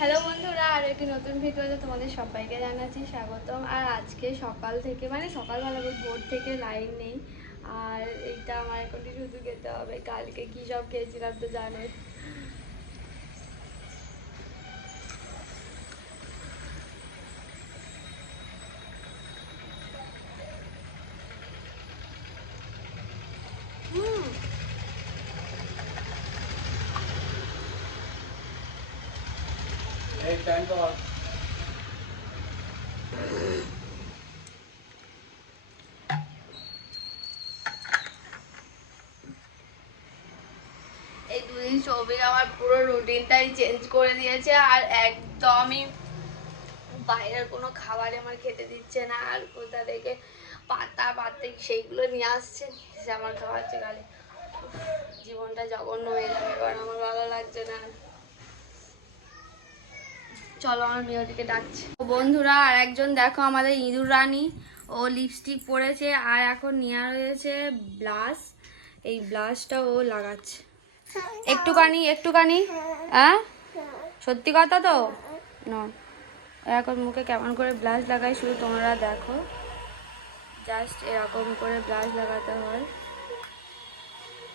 Hello বন্ধুরা, আর একটি নতুন ভিডিওতে তোমাদের সবাইকে জানাচ্ছি স্বাগতম। আর আজকে সকাল থেকে মানে সকালবেলা ভোর থেকে লাইন নেই, আর এইটা আমার এখন শুধু খেতে হবে। কালকে কী সব খেয়েছিলাম তো জানো एक टाइम तो और এই দুদিন সৌভিক আমার পুরো রুটিনটাই চেঞ্জ করে দিয়েছে আর একদমই বাইরের কোনো খাবার আমার খেতে দিচ্ছে না আর কোথা থেকে পাতা পাতে সেইগুলো নিয়ে আসছে সে আমার খাওয়াচ্ছে গালে উফ, জীবনটা জঘন্য হয়ে যাবে এবার আমার ভালো লাগছে না চলো, আমার মেয়েটিকে ডাকছে। বন্ধুরা, আর একজন দেখো আমাদের ইঁদুর রানী। ও লিপস্টিক পরেছে, আর এখন নেওয়া রয়েছে ব্লাশ। এই ব্লাশটা ও লাগাচ্ছে। একটুখানি একটুখানি হ্যাঁ সত্যি কথা তো? না এখন মুখে কেমন করে ব্লাশ লাগাই, শুধু তোমরা দেখো। জাস্ট এরকম করে ব্লাশ লাগাতে হয়।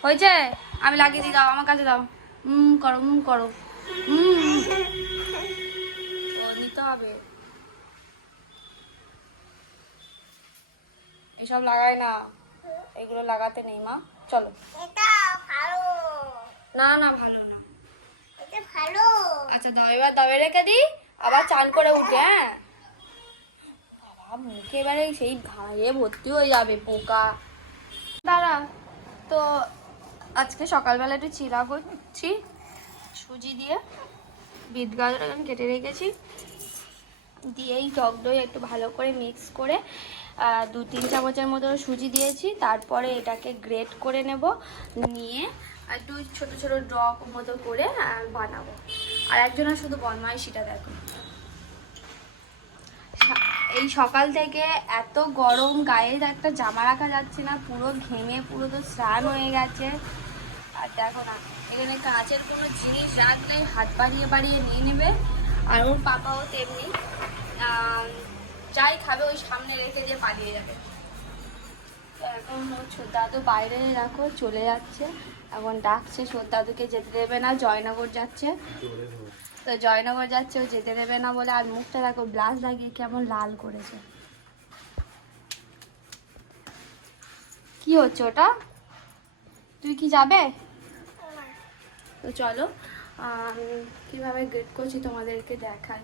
হয়েছে? আমি লাগিয়ে দিই, দাও, আমার কাছে দাও। হুম, করো হুম করো। হুম। নিতে হবে। এসব লাগাই না। এগুলো লাগাতে নেই মা। চলো। এটা ভালো। না না ভালো না। এটা ভালো। আচ্ছা দাও এবার দাবে রেখে দিই। আবার চান করে উঠে হ্যাঁ? বাবা মুখে এবারে সেই ঘায়ে ভর্তি হয়ে যাবে পোকা। দাঁড়া তো আজকে সকালবেলা একটু চিরা করছি। সুজি দিয়ে বিট গাজর এখন কেটে রেখেছি। দিয়ে এই টক দই একটু ভালো করে মিক্স করে দু তিন চামচের মতো সুজি দিয়েছি, তারপরে এটাকে গ্রেট করে নেব, নিয়ে একটু ছোট ছোট ড্রপ মতো করে বানাবো। আর একজনের শুধু বনমাইশিটা দেখো। এই সকাল থেকে এত গরম গায়ে একটা জামা রাখা যাচ্ছে না, পুরো ঘেমে, পুরো তো স্নান হয়ে গেছে। আর দেখো না, এখানে কাঁচের কোনো জিনিস রাখলে হাত বাড়িয়ে বাড়িয়ে নিয়ে নেবে, আর ওর পাপাও তেমনি। যাই খাবে ওই সামনে রেখে যে পালিয়ে যাবে। এখন ওর দাদু বাইরে রাখো চলে যাচ্ছে। এখন ডাকছে ছোট দাদুকে যেতে দেবে না জয়নগর যাচ্ছে। তো জয়নগর যাচ্ছে ও যেতে দেবে না বলে। আর মুখটা দেখো ব্লাশ লাগিয়ে কেমন লাল করেছে। কি হচ্ছে ওটা? তুই কি যাবে? তো চলো কীভাবে গ্রেড করছি তোমাদেরকে দেখাই।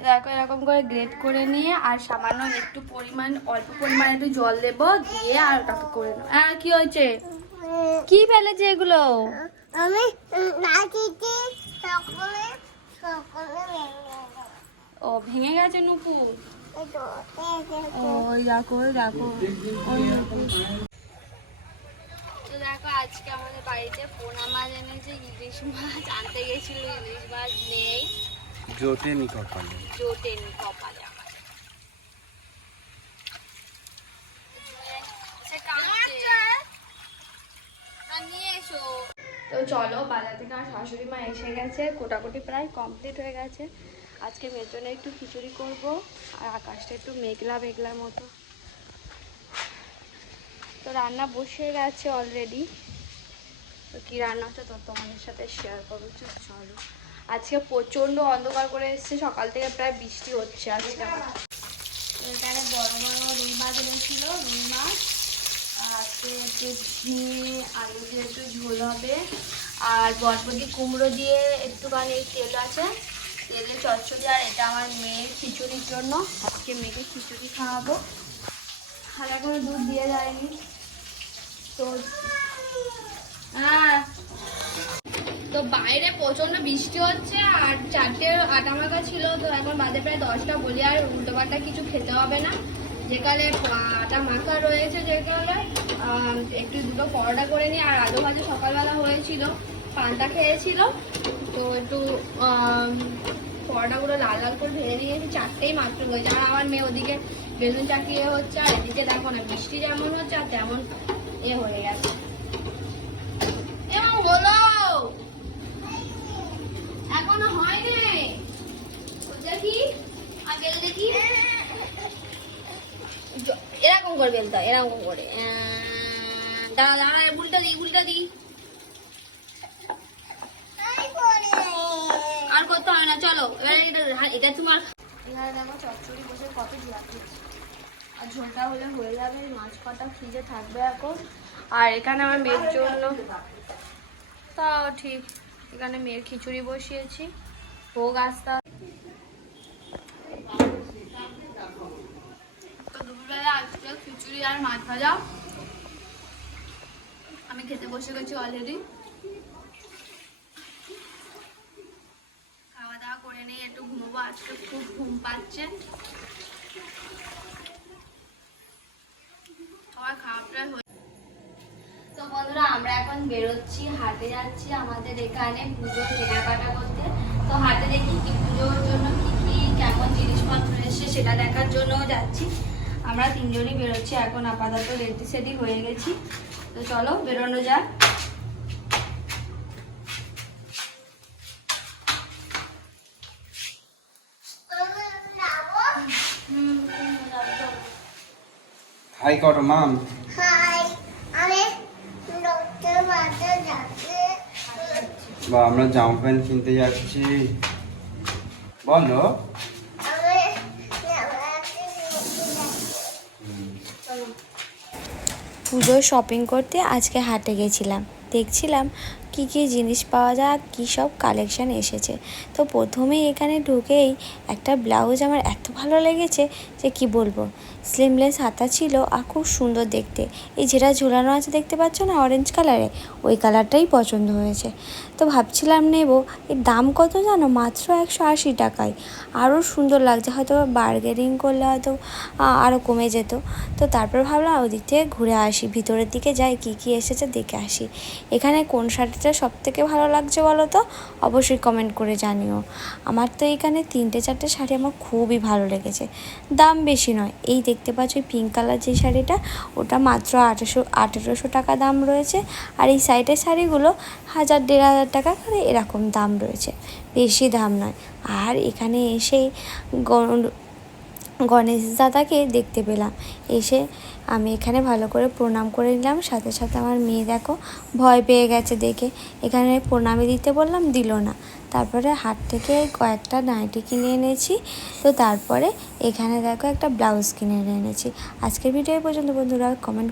দেখো এরকম করে গ্রেড করে নিয়ে আর সামান্য একটু পরিমাণ অল্প পরিমাণ একটু জল দেবো দিয়ে আর ওটাকে করে নেব। হ্যাঁ কি হয়েছে? কি ফেলেছে এগুলো? আমি ও ভেঙে গেছে নুপু? এতো ওই দেখো দেখো। ওই দেখো আজকে আমাদের বাড়িতে পোনা মাছ এনেছে ইলিশ মাছ আনতে গেছিল ইলিশ মাছ নেই। জোটেনি কপালে। জোটেনি কপালে তো চলো বাজার থেকে আমার শাশুড়ি মা এসে গেছে কোটাকুটি প্রায় কমপ্লিট হয়ে গেছে। আজকে মেয়ের জন্য একটু খিচুড়ি করব আর আকাশটা একটু মেঘলা মেঘলার মতো। তো রান্না বসে গেছে অলরেডি তো কী রান্না হচ্ছে তো তোমাদের সাথে শেয়ার করব? চলো। আজকে প্রচণ্ড অন্ধকার করে এসছে, সকাল থেকে প্রায় বৃষ্টি হচ্ছে আজকে। এখানে বড় বড় রুই মাছ এনেছিল, রুই মাছ আজকে একটু ঝিঙে আলু দিয়ে একটু ঝোল হবে। আর বটবটি কুমড়ো দিয়ে একটুখানি তেল আছে। তেলে চচ্চড়ি, আর এটা আমার মেয়ের খিচুড়ির জন্য। আজকে মেয়েকে খিচুড়ি খাওয়াবো। আর এখনও দুধ দিয়ে যায়নি। তো হ্যাঁ তো বাইরে প্রচণ্ড বৃষ্টি হচ্ছে আর চারটে আটা মাখা ছিল, তো এখন বাদে প্রায় দশটা বলি, আর উল্টো পাল্টা কিছু খেতে হবে না। যেখানে আটা মাখা রয়েছে যেখানে একটু দুটো পরোটা করে নিই আর আলু ভাজা সকালবেলা হয়েছিল, পান্তা খেয়েছিল। তো একটু পরোটা গুলো লাল লাল করে ভেঙে নিয়েছি, চারটেই মাত্র হয়েছে। আর আমার মেয়ে ওদিকে বেলুন চাকিয়ে হচ্ছে, আর এদিকে দেখো না বৃষ্টি যেমন হচ্ছে আর তেমন এ হয়ে গেছে। এরকম করে বেলতে এরকম করে। দাঁড়া দাঁড়া উল্টা দিই উল্টা দিই চলো এবারে এটা এটা তোমার এখানে দেখো চচ্চড়ি বসে কত ঝোলা আর ঝোলটা হলে হয়ে যাবে মাছ কটা ফ্রিজে থাকবে এখন আর এখানে আমার মেয়ের জন্য তাও ঠিক এখানে মেয়ের খিচুড়ি বসিয়েছি ভোগ আস্তা দুপুরবেলা আজকে খিচুড়ি আর মাছ ভাজা আমি খেতে বসে গেছি অলরেডি একটু আজকে খুব ঘুম পাচ্ছে। প্রায় তো বন্ধুরা, আমরা এখন বেরোচ্ছি, হাটে যাচ্ছি আমাদের এখানে পুজোর কেনাকাটা করতে। তো হাটে দেখি কি পুজোর জন্য কি কি, কেমন জিনিসপত্র এসছে সেটা দেখার জন্য যাচ্ছি। আমরা তিনজনই বেরোচ্ছি, এখন আপাতত রেডি সেডি হয়ে গেছি। তো চলো, বেরোনো যাক আমি যাব হুম যাব, চলো। হাই করো মাম হাই আমি ডক্টর বাসা যাচ্ছি বা আমরা জামা প্যান্ট কিনতে যাচ্ছি। বলো পুজোর শপিং করতে আজকে হাটে গেছিলাম। দেখছিলাম কি কি জিনিস পাওয়া যায় কী সব কালেকশান এসেছে। তো প্রথমেই এখানে ঢুকেই একটা ব্লাউজ আমার এত ভালো লেগেছে যে কি বলব? স্লিমলেস হাতা ছিল আর খুব সুন্দর দেখতে। এই যেটা ঝোলানো আছে দেখতে পাচ্ছ না? অরেঞ্জ কালারে ওই কালারটাই পছন্দ হয়েছে। তো ভাবছিলাম নেব, এর দাম কত জানো? মাত্র একশো আশি টাকায়। আরও সুন্দর লাগছে, হয়তো বার্গেনিং করলে হয়তো আরও কমে যেত। তো তারপর ভাবলাম ওদিক থেকে ঘুরে আসি, ভিতরের দিকে যাই, কী কী এসেছে দেখে আসি। এখানে কোন শাড়িটা সব থেকে ভালো লাগছে বলো তো? অবশ্যই কমেন্ট করে জানিও। আমার তো এখানে তিনটে চারটে শাড়ি আমার খুবই ভালো লেগেছে। দাম বেশি নয়, এই দেখতে পাচ্ছ ওই পিঙ্ক কালার যে শাড়িটা, ওটা মাত্র আঠেরোশো আঠেরোশো টাকা দাম রয়েছে। আর এই সাইডের শাড়িগুলো হাজার, দেড় হাজার টাকা করে এরকম দাম রয়েছে। বেশি দাম নয়। আর এখানে এসে গণেশ দাদাকে দেখতে পেলাম। এসে আমি এখানে ভালো করে প্রণাম করে নিলাম। সাথে সাথে আমার মেয়ে দেখো ভয় পেয়ে গেছে দেখে। এখানে প্রণামে দিতে বললাম, দিল না। তারপরে হাট থেকে কয়েকটা নাইটি কিনে এনেছি। তো তারপরে এখানে দেখো একটা ব্লাউজ কিনে এনেছি। আজকের ভিডিও পর্যন্ত, বন্ধুরা। কমেন্ট